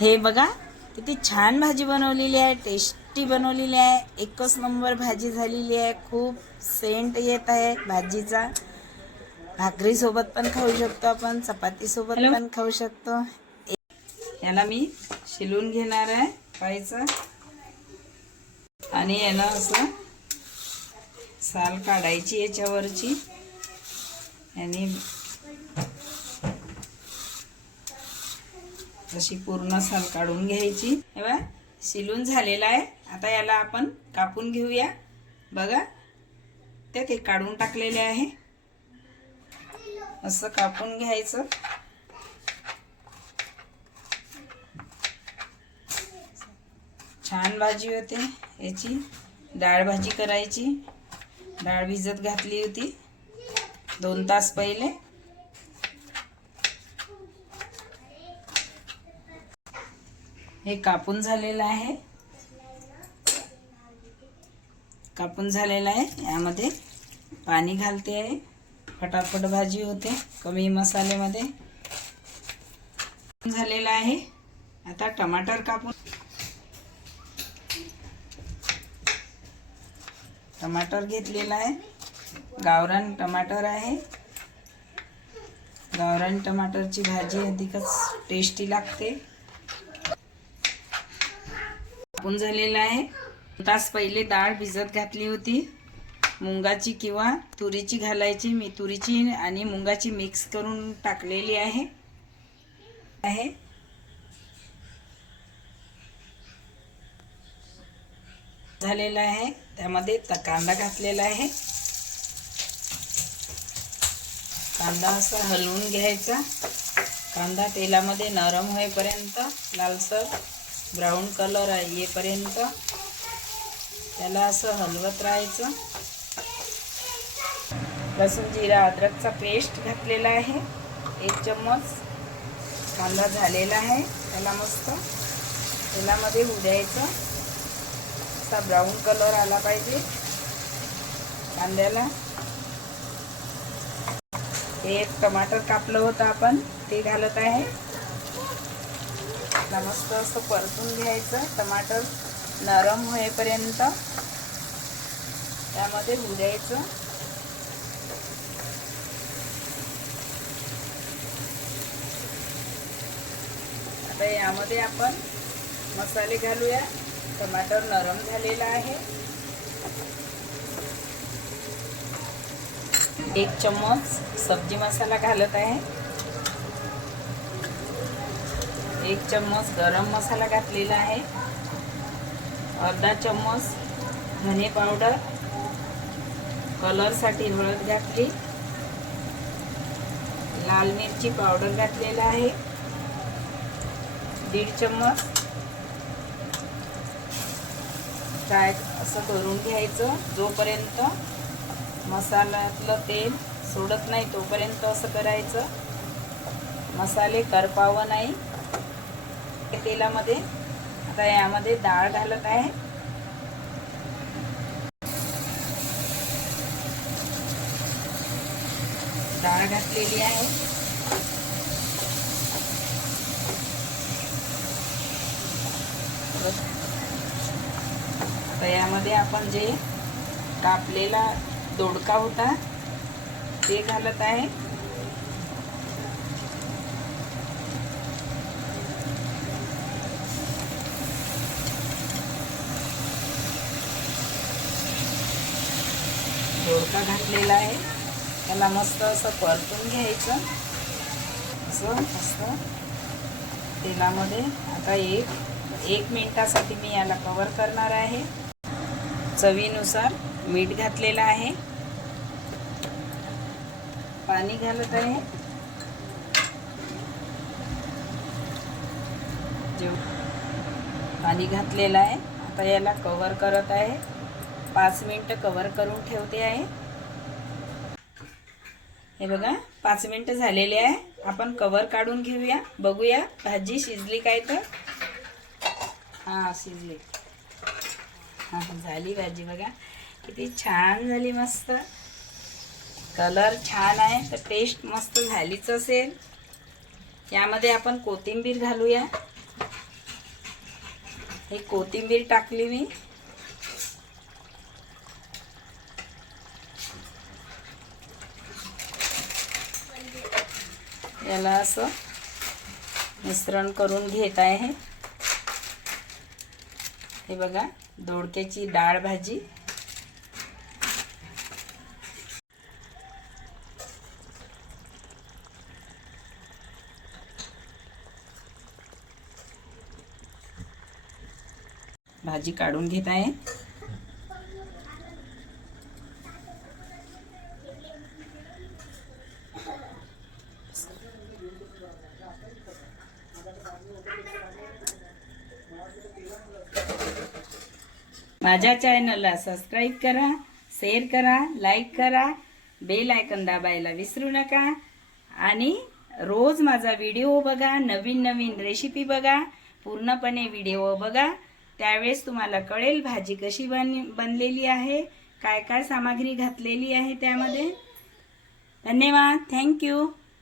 हे बघा किती छान भाजी बनवलेली आहे टेस्टी बनवलेली आहे एकच नंबर भाजी झालेली आहे खूप सेंट येत आहे भाजीचा. भाकरी सोबत पण खाऊ शकतो आपण चपाती सोबत पण खाऊ शकतो. याला मी शिलून घेणार आहे पायचं आणि याला असं साल काढायची याच्यावरची. आणि अशी पूर्ण साल काढून घ्यायची. हे बघा शिलून झालेला आहे. आता याला आपण कापून घेऊया. बघा ते ते काढून टाकलेले आहे. असं कापून घ्यायचं. छान भाजी होते. याची डाळ भाजी करायची. डाळ भिजत घातली होती. दोन तास पहिले. हे कापून झालेलं आहे. कापून झालेलं आहे. यामध्ये पाणी घालते आहे. फटाफट भाजी होते. कमी मसाल्यामध्ये झालेलं आहे. आता टमाटर कापून टमाटर घेतलेला आहे. गावरान टमाटर आहे. गावरान टमाटरची भाजी अधिकच टेस्टी लागते. कापून झालेला आहे. तास पहिले डाळ भिजत घातली होती. मुंगाची किंवा तुरीची घालायची. मी तुरीची आणि मुंगाची मिक्स करून टाकलेली आहे. आहे. झालेला आहे. त्यामध्ये कांदा घातलेला आहे. कांदा असा हलवून घ्यायचा. कांदा तेलामध्ये नरम होईपर्यंत लालसर ब्राऊन कलर आहे येईपर्यंत त्याला असं हलवत राहायचं. लसूण जिरा अद्रकचा पेस्ट घातलेला आहे. एक चम्मच कांदा झालेला आहे. त्याला मस्त तेलामध्ये उद्यायचं. असा ब्राऊन कलर आला पाहिजे कांद्याला. हे एक टमाटर कापलं होतं आपण ते घालत आहे. त्याला मस्त असं परतून घ्यायचं. टमाटर नरम होईपर्यंत त्यामध्ये भुजायचं आता यामध्ये आपण मसाले घालूया. टमाटर नरम झालेला आहे. एक चम्मच सब्जी मसाला घालत आहे. एक चम्मच गरम मसाला घातलेला आहे. अर्धा चम्मच धने पावडर. कलरसाठी हळद घातली. लाल मिरची पावडर घातलेला आहे. दीड चम्मच. काय असं करून घ्यायचं. जोपर्यंत मसाल्यातलं तेल सोडत नाही तोपर्यंत असं करायचं. मसाले करपावं नाही. तेलामध्ये. आता यामध्ये डाळ घालत आहे. डाळ घातलेली आहे. आता यामध्ये आपण जे कापलेला दोडका होता ते घालत आहे. दोडका घातलेला आहे. त्याला मस्त असं परतून घ्यायचं. असं मस्त. तेलामध्ये आता एक एक मिनटासाठी मी याला कवर करणार आहे. चवीनुसार मीठ घातलेलं आहे. पाणी घालत आहे. जेव पाणी घातलेलं आहे. आता याला कवर करत आहे. पाच मिनटं कवर करून ठेवते आहे. हे बघा पाच मिनटं झालेले आहे. आपण कवर काढून घेऊया. बघूया भाजी शिजली काय तर? हां शिजली. हां झाली भाजी बघा. किती छान झाली मस्त. कलर छान आहे तर टेस्ट मस्त झालीच असेल. यामध्ये आपण कोथिंबीर घालूया. हे कोथिंबीर टाकली मी. मिश्रण करून घेत हे दोडक्याची डाळ भाजी. भाजी काढून घेत आहे. माझ्या चॅनलला सबस्क्राईब करा शेअर करा लाईक करा बेल आयकन दाबायला विसरू नका. आणि रोज माझा व्हिडिओ बघा नवीन नवीन रेसिपी बघा पूर्णपणे व्हिडिओ बघा. त्यावेळेस तुम्हाला कळेल भाजी कशी बन बनलेली आहे काय काय सामग्री घातलेली आहे त्यामध्ये. धन्यवाद. थँक्यू